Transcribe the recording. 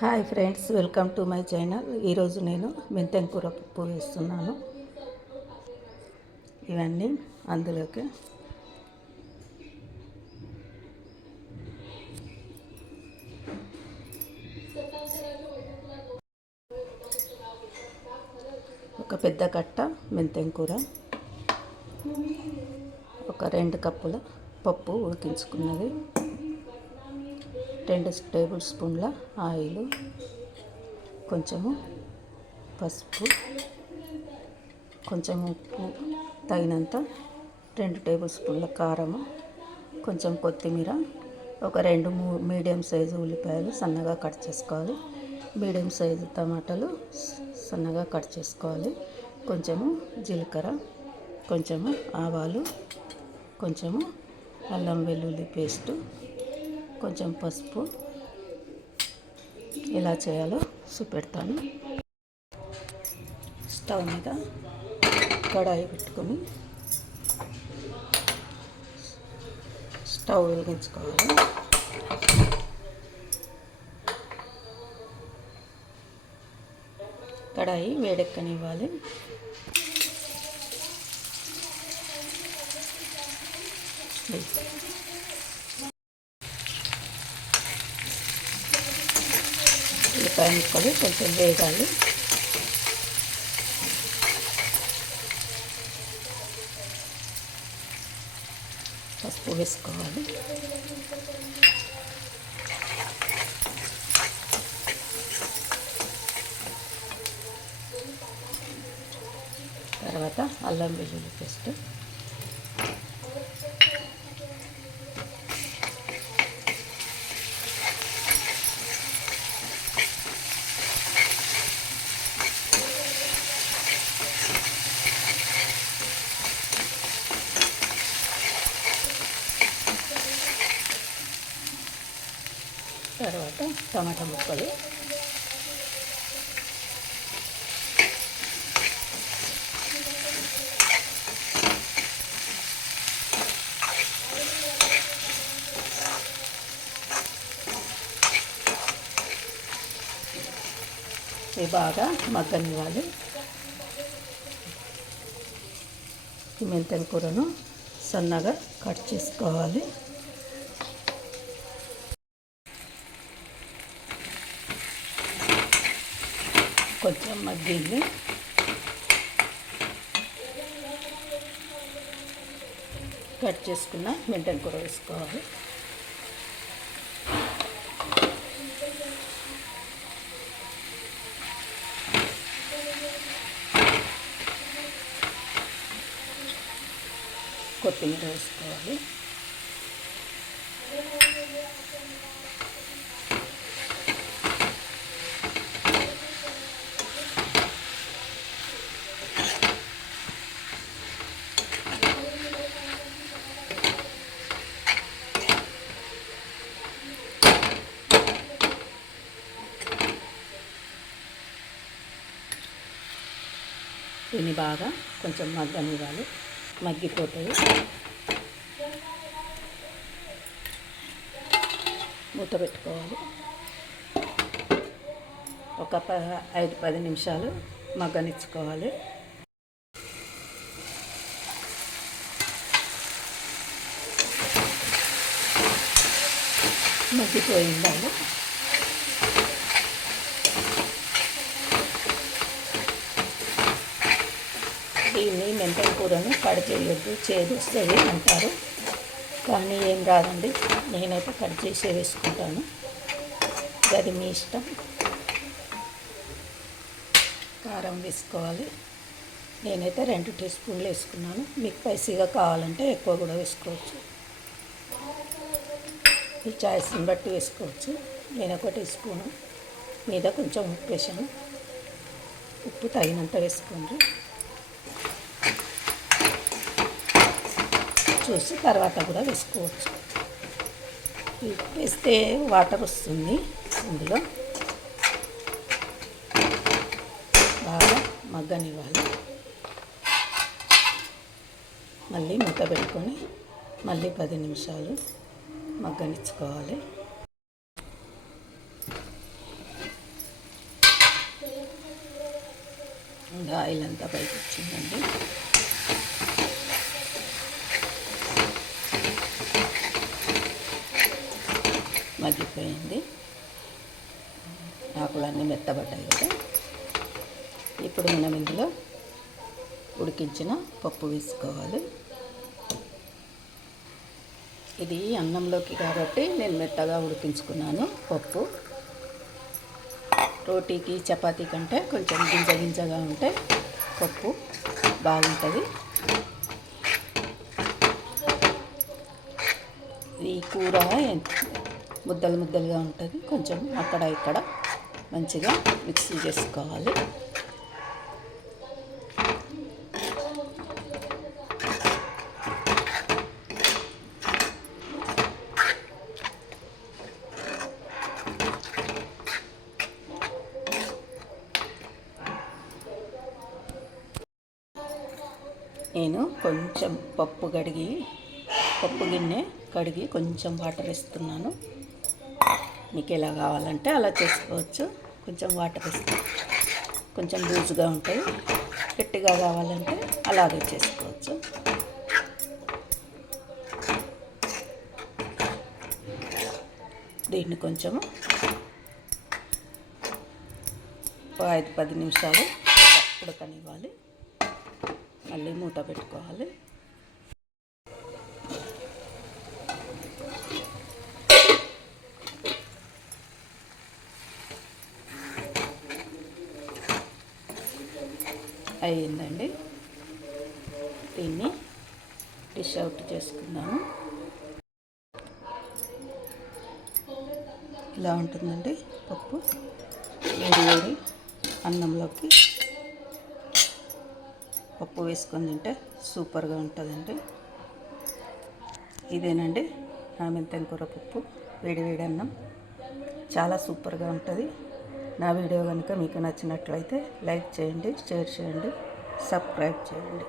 Hi friends, welcome to my channel. ఈరోజు నేను మెంతెం కూర పప్పు వేస్తున్నాను. ఇవన్నీ అందులోకి ఒక పెద్ద కట్ట మెంతెం కూర, ఒక 2 కప్పుల పప్పు ఉడికించుకున్నది, 2 టేబుల్ స్పూన్ల ఆయిల్, కొంచెము పసుపు, కొంచెం ఉప్పు తగినంత, 2 టేబుల్ స్పూన్ల కారము, కొంచెం కొత్తిమీర, ఒక 2 మీడియం సైజు ఉల్లిపాయలు సన్నగా కట్ చేసుకోవాలి, మీడియం సైజు టమాటాలు సన్నగా కట్ చేసుకోవాలి, కొంచెము జీలకర్ర, కొంచెము ఆవాలు, కొంచెము అల్లం వెల్లుల్లి పేస్టు, కొంచెం పసుపు. ఎలా చేయాలో చూపెడతాను. స్టవ్ మీద కడాయి పెట్టుకొని స్టవ్ వెలిగించుకోవాలి. కడాయి వేడెక్కనివ్వాలి. ఉల్లిపాయ ముక్కలు కొంచెం వేగాలి. పసుపు వేసుకోవాలి. తర్వాత అల్లం వెల్లుల్లి పేస్ట్, తర్వాత టమాటా ముక్కలు, ఇవి బాగా మగ్గనివ్వాలి. ఈ మెంతెం కూరను సన్నగా కట్ చేసుకోవాలి. కొంచెం మగ్గింది. కట్ చేసుకున్న మెంతెం కూర వేసుకోవాలి. కొత్తిమీర వేసుకోవాలి. దీన్ని బాగా కొంచెం మగ్గనివ్వాలి. మగ్గిపోతుంది. మూత పెట్టుకోవాలి. ఒక 5-10 నిమిషాలు మగ్గనిచ్చుకోవాలి. మగ్గిపోయిందండి. దీన్ని మెంతెం కూరను కట్ చేయొద్దు, చేదు వస్తుంది అంటారు. కానీ ఏం రాదండి, నేనైతే కట్ చేసే వేసుకుంటాను. అది మీ ఇష్టం. కారం వేసుకోవాలి. నేనైతే 2 టీ స్పూన్లు వేసుకున్నాను. మీకు స్పైసీగా కావాలంటే ఎక్కువ కూడా వేసుకోవచ్చు. ఈ చాయిస్ని బట్టి వేసుకోవచ్చు. నేను 1 టీ స్పూను మీద కొంచెం ఉప్పు వేసాను. ఉప్పు తగినంత వేసుకోండి. చూసి తర్వాత కూడా వేసుకోవచ్చు. వేస్తే వాటర్ వస్తుంది. ఇందులో బాగా మగ్గనివ్వాలి. మళ్ళీ మూత పెట్టుకొని మళ్ళీ 10 నిమిషాలు మగ్గనిచ్చుకోవాలి. వచ్చింది, ఆయిల్ అంతా బయటకు వచ్చిందండి. మగ్గిపోయింది, ఆకులన్నీ మెత్తబడ్డాయి కదా. ఇప్పుడు మనం ఇందులో ఉడికించిన పప్పు వేసుకోవాలి. ఇది అన్నంలోకి కాబట్టి నేను మెత్తగా ఉడికించుకున్నాను పప్పు. రోటీకి చపాతీ కంటే కొంచెం గింజగా ఉంటే పప్పు బాగుంటుంది. ఈ కూర ముద్దలుగా ఉంటుంది, కొంచెం అక్కడ ఇక్కడ మంచిగా మిక్సీ చేసుకోవాలి. నేను కొంచెం పప్పు గిన్నె కడిగి కొంచెం వాటర్ వేస్తున్నాను. మీకు ఎలా కావాలంటే అలా చేసుకోవచ్చు. కొంచెం వాటర్ వేస్తే కొంచెం లూజ్గా ఉంటాయి, గట్టిగా కావాలంటే అలాగే చేసుకోవచ్చు. దీన్ని కొంచెం 5-10 నిమిషాలు ఉడకనివ్వాలి. మళ్ళీ మూత పెట్టుకోవాలి. అయ్యిందండి, దీన్ని డిష్ అవుట్ చేసుకుందాము. ఇలా ఉంటుందండి పప్పు. వేడి అన్నంలోకి పప్పు వేసుకొని తింటే సూపర్గా ఉంటుందండి. ఇదేనండి నా మెంతం కూర పప్పు, వేడి అన్నం చాలా సూపర్గా ఉంటుంది. నా వీడియో కనుక మీకు నచ్చినట్లయితే లైక్ చేయండి, షేర్ చేయండి, సబ్స్క్రైబ్ చేయండి.